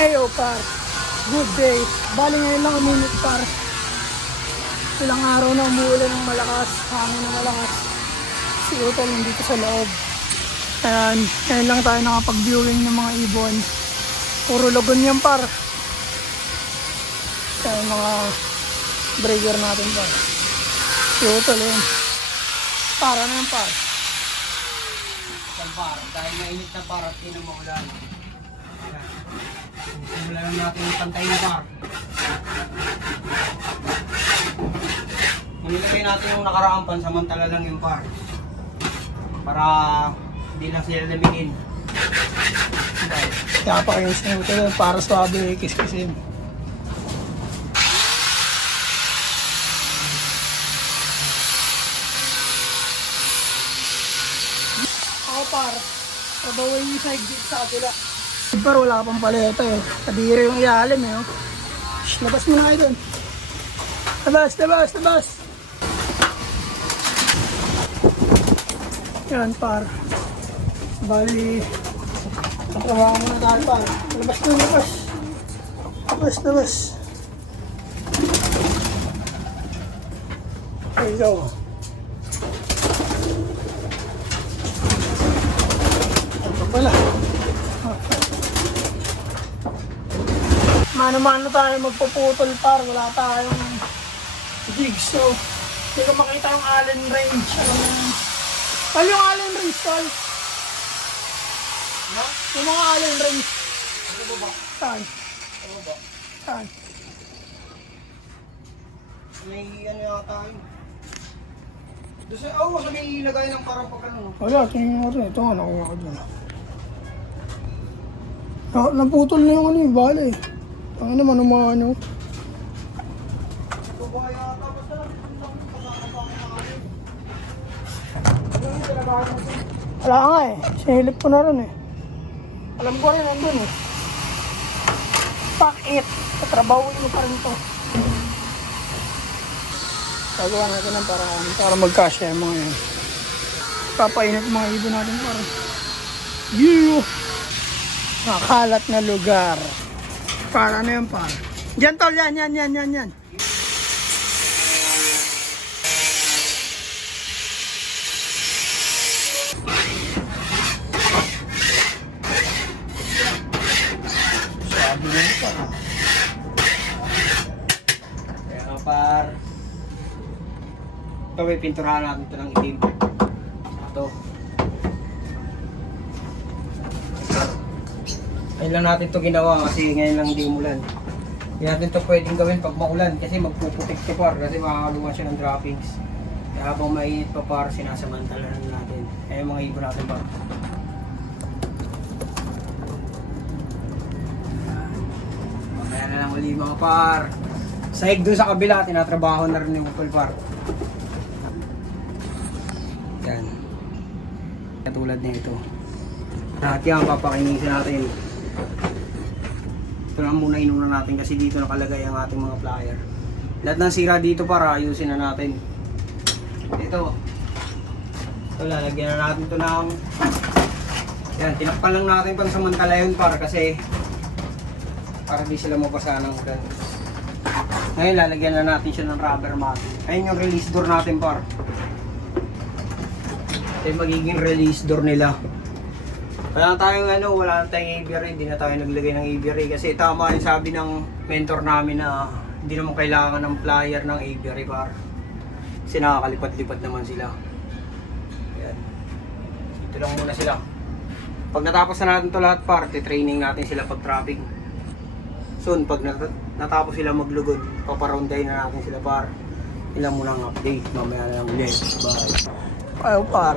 Ayo par, good day. Bali ngayon lang uminit par. Ilang araw na umuulan ng malakas, hangin na malakas. Si Utol nandito sa loob. Ayan, ngayon lang tayo nakapag-viewing ng mga ibon. Puro lagon yan par. Kaya mga breeder natin par. Si Utol yun. Para na yan par. Par, dahil mainit na par at di na maulan. Simulan lang natin yung pantay na par. Nilagay natin yung nakaraang pansamantala lang yung par. Para hindi lang sila lamigin. Kaya pa kayo sa Utol yun, para swabe kiskisin. Ako par, pabawin yung side dito sa kabila. Pero wala pang paleta eh. Kadiri yung ialim eh. Oh. Shhh, labas mo na kayo dun. Labas, labas, labas. Yan par. Bali, natrabaho mo na tayo par. Labas mo, labas. Labas, labas. There you go. Ito pala. Mano-mano tayo magpuputol par, wala tayong jigs, so hindi ko makita yung Allen range. Ano yung Allen range, Tol? No? Yung mga Allen range. Ano ba? Saan? Ano ba? Saan? May ano yata yun. Doon sa, sa may ilagay ng parang pag ano. Wala, tingin natin. Ito nga, nakuha ko dyan. Naputol na yung ano yung bala eh. Ang naman umano. Ito ba yata? Basta Wala nga eh. Sinilip ko na rin eh. Alam ko rin nandun eh. Pakit. Tatrabawin mo pa rin ito. Gagawa natin ng paraan para mag-cash yung mga yun. Papainit mga ibon natin para. Nakalat na lugar. Para na yan par. Diyan tol, yan. Sabi na yun par. kaya par. Ito may pinturahan natin ito ng itim. Ito. Ngayon lang natin ito ginawa kasi ngayon lang hindi umulan. Hindi natin ito pwedeng gawin pag maulan kasi magpuputik ito par kasi makakaluwa siya ng droppings. Kaya habang mainit pa par, sinasamantalahan natin. Kaya mga ibon natin par. Mamaya na lang uli mga par. Sahig doon sa kabila, tinatrabaho na rin yung ukol par. Yan. Katulad na ito. Lahat yan, papakinisin natin. Ito lang muna inuna natin kasi dito nakalagay ang ating mga plier. Lahat ng sira dito para ayusin na natin. Ito. Ito, lalagyan na natin ito ng... Yan, tinakpan lang natin pang samantala yun para kasi para di sila mabasa ng ulan. Ngayon, lalagyan na natin siya ng rubber mat. Ayun yung release door natin par. Ito yung magiging release door nila. Wala tayong wala tayong aviary, hindi na tayo naglagay ng aviary kasi tama yung sabi ng mentor namin na hindi naman kailangan ng plier ng aviary par. Kasi nakakalipad-lipad naman sila. Ayan. Ito lang muna sila. Pag natapos na natin ito lahat par, training natin sila pag trapping. Soon, pag natapos sila maglugod, paparounday na natin sila par. Ilang muna ang update, mamaya na lang ulit. Bye. Ayaw par.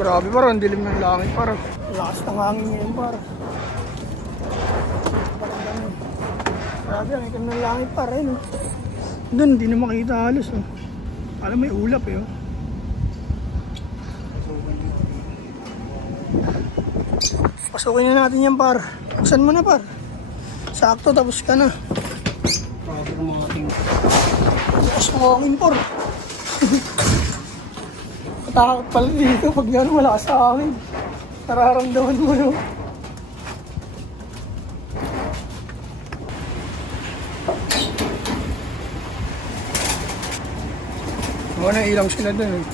Grabe par, ang dilim ng langit par. Lakas ng hangin ngayon par. Parang ganun. Grabe, ang ikan ng langit par eh. No? Doon, hindi na makita halos. Oh. Alam, may ulap eh. Oh. Pasukin na natin yan par. Buksan mo na par. Sakto, tapos ka na. Grabe ng mga ting. Bukas ng hangin par. Takot pala dito pag gano'n malakas sa hangin. Nararamdaman mo no. Baka na ilang sila dun eh.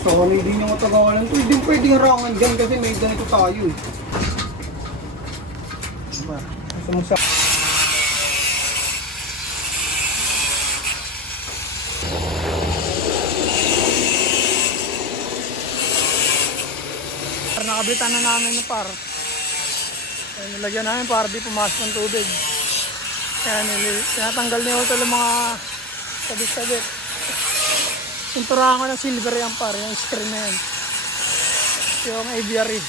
Sana hindi nyo matagalan to. Hindi pwedeng harangan dyan kasi may ganito tayo eh. Diba? Gusto mo Nakabitan na namin na par. Kaya nilagyan namin para di pumasok ng tubig. Kaya tinatanggal niya ito ng mga sabit-sabit. Pinturahan ko ng silver yan par, yung screen na yan. Yung aviary.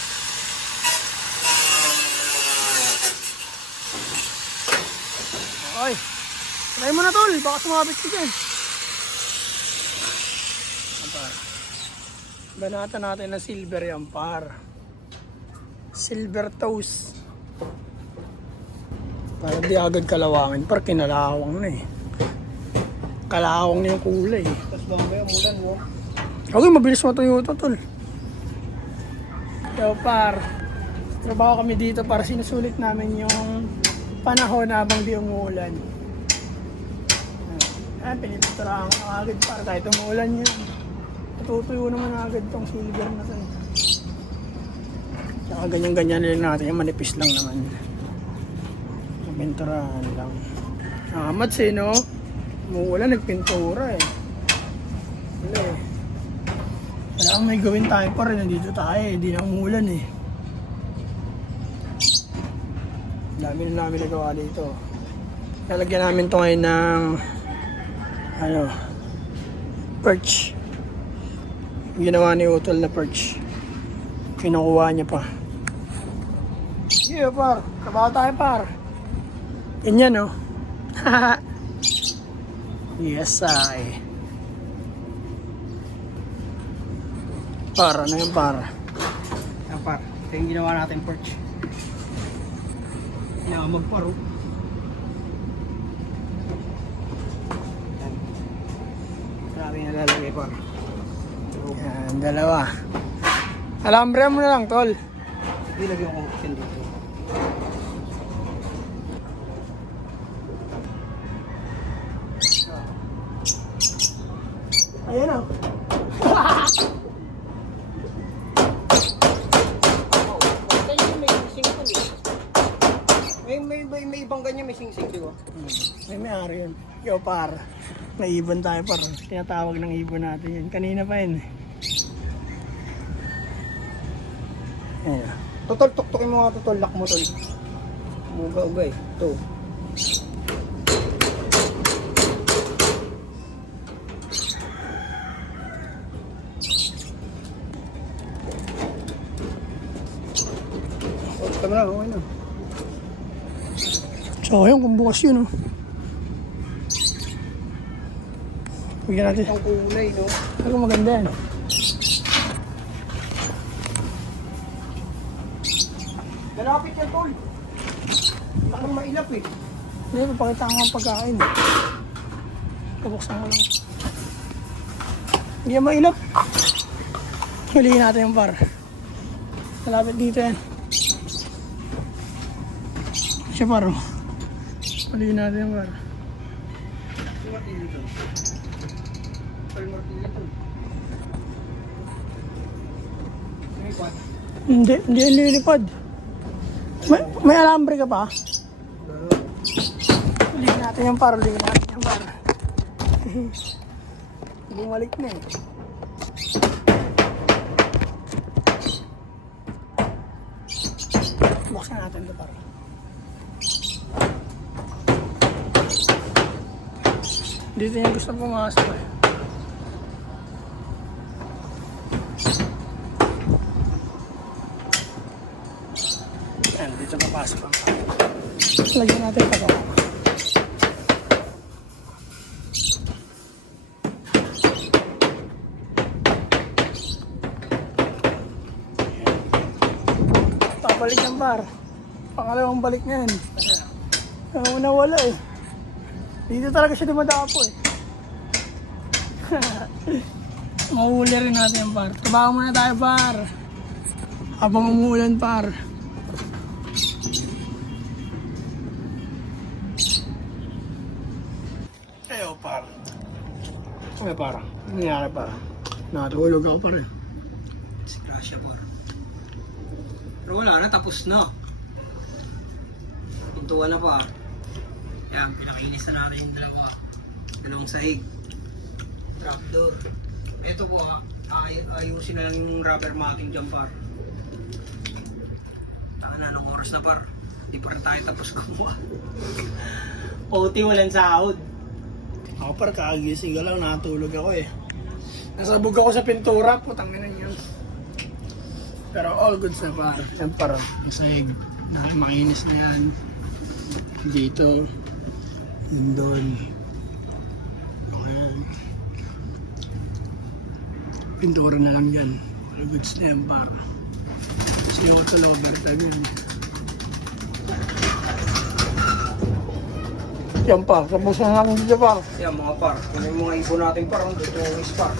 Okay. Try mo na tol, baka sumabit ka dyan. Banatan natin na silver yan par. Silver toast. Para di agad kalawangin. Par kinalawang na eh. Kalawang na yung kulay. Tapos mamaya mulan mo. Okay, mabilis matuyo ito tol. So par, trabaho kami dito para sinusulit namin yung panahon habang di umuulan. Pinipinturahan ko agad para kahit umuulan yun. Tutuyo naman agad tong silver na to. Tsaka ganyan-ganyan lang natin. Yung manipis lang naman. Pinturahan lang. Amats eh no? Umuulan, nagpintura eh. Wala eh. Kailangan may gawin tayo pa rin. Nandito tayo eh. Hindi na umuulan eh. Dami na namin nagawa dito. Lalagyan namin ito ngayon ng perch. Ginawa ni Utol na perch. Kinukuha niya pa. Yeah par, trabaho tayo par. Ganyan no. Yes ay. Par, ano yung par? Yan par. Ito yung ginawa natin perch. Magparo. Grabe yung nalalagay par. Yan, dalawa. Alambre mo na lang, tol. Hindi lagyan ko yan dito. Ayan o. May ibang ganyan, may sing-sing, di ba? May may-ari yun. Yo, par. May ibon tayo, par. Tinatawag ng ibon natin yun. Kanina pa yun. Ayan. Totol, tuktukin mo nga totol, lock mo tol. Uga-uga eh. Ito. Tama na, okay na. So, ayun, kung bukas yun, oh. Bigyan natin. Ang kulay, no? Ako maganda yan. Malapit yan, tol. Baka mailap eh. Hindi, papakita ko ang pagkain. Kabuksan ko lang. Hindi yan mailap. Hulihin natin yung par. Malapit dito yan. Siya par, oh. Hulihin natin yung par. Martilyo tol. Martilyo tol. Lumipad. Hindi yan lilipad. May alambre ka pa? Hulihin natin yung par, hulihin natin yung par. Bumalik na eh. Buksan natin ito par. Dito yung gusto pumasok eh. Yan, dito papasok ang par. Lagyan natin pa ito. Papalik ng par. Pangalawang balik na yan. Ang una wala eh. Dito talaga siya dumadapo eh. Mahuli rin natin yung par. Trabaho muna tayo par. Habang umuulan par. Ayo par. Ay, para. Ano nangyari para? Natulog ako pa rin. Disgrasya par. Pero wala na, tapos na. Pintuan na par. Yan, pinakinis na natin yung dalawang sahig. Trapdoor. Ito po ayusin na lang yung rubber matting dyan par. Taka na, anong oras na par? Hindi pa rin tayo tapos gumawa. OT walang sahod. Ako par, kagising ka lang, natulog ako eh. Nasabog ako sa pintura, putang ina yun. Pero all goods na par. Yan par, yung sahig. Makinis na yan. Dito. Yun doon. Okay. Pintura na lang yan. All goods na yan par. Kasi yung hotel overtime yun. Yan par, tapos na natin dito par. Yan mga par, kung yung mga ibon natin par, ang tutuwis par.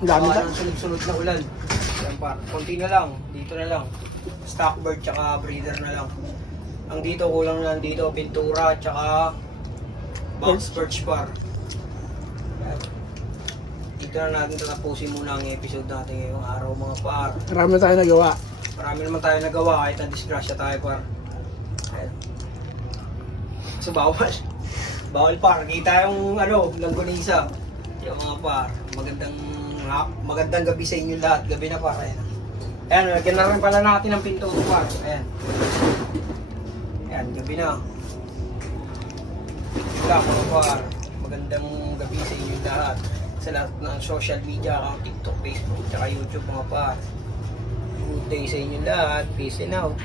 Ang dami Baka pa. ng sunod-sunod na ulan. Yan par, konti na lang, dito na lang. Stockbird tsaka breeder na lang. Ang dito kulang na lang dito, pintura tsaka box perch par. Yan. Dito na natin tatapusin muna ang episode natin ngayong araw mga par. Marami tayo nagawa. Marami naman tayo nagawa kahit na-disgrasya tayo par. Ayan. So bawal par, kita yung langgonisa. Yung mga par, magandang gabi sa inyo lahat. Gabi na par, ayan. Ayan, lagyan na rin pala natin ang pinto par. Ayan. Ayan, gabi na. Ika mga par, magandang gabi sa inyo lahat. Sa lahat ng social media, TikTok, Facebook, tsaka YouTube mga par. Good day sa inyo lahat. Peace and out.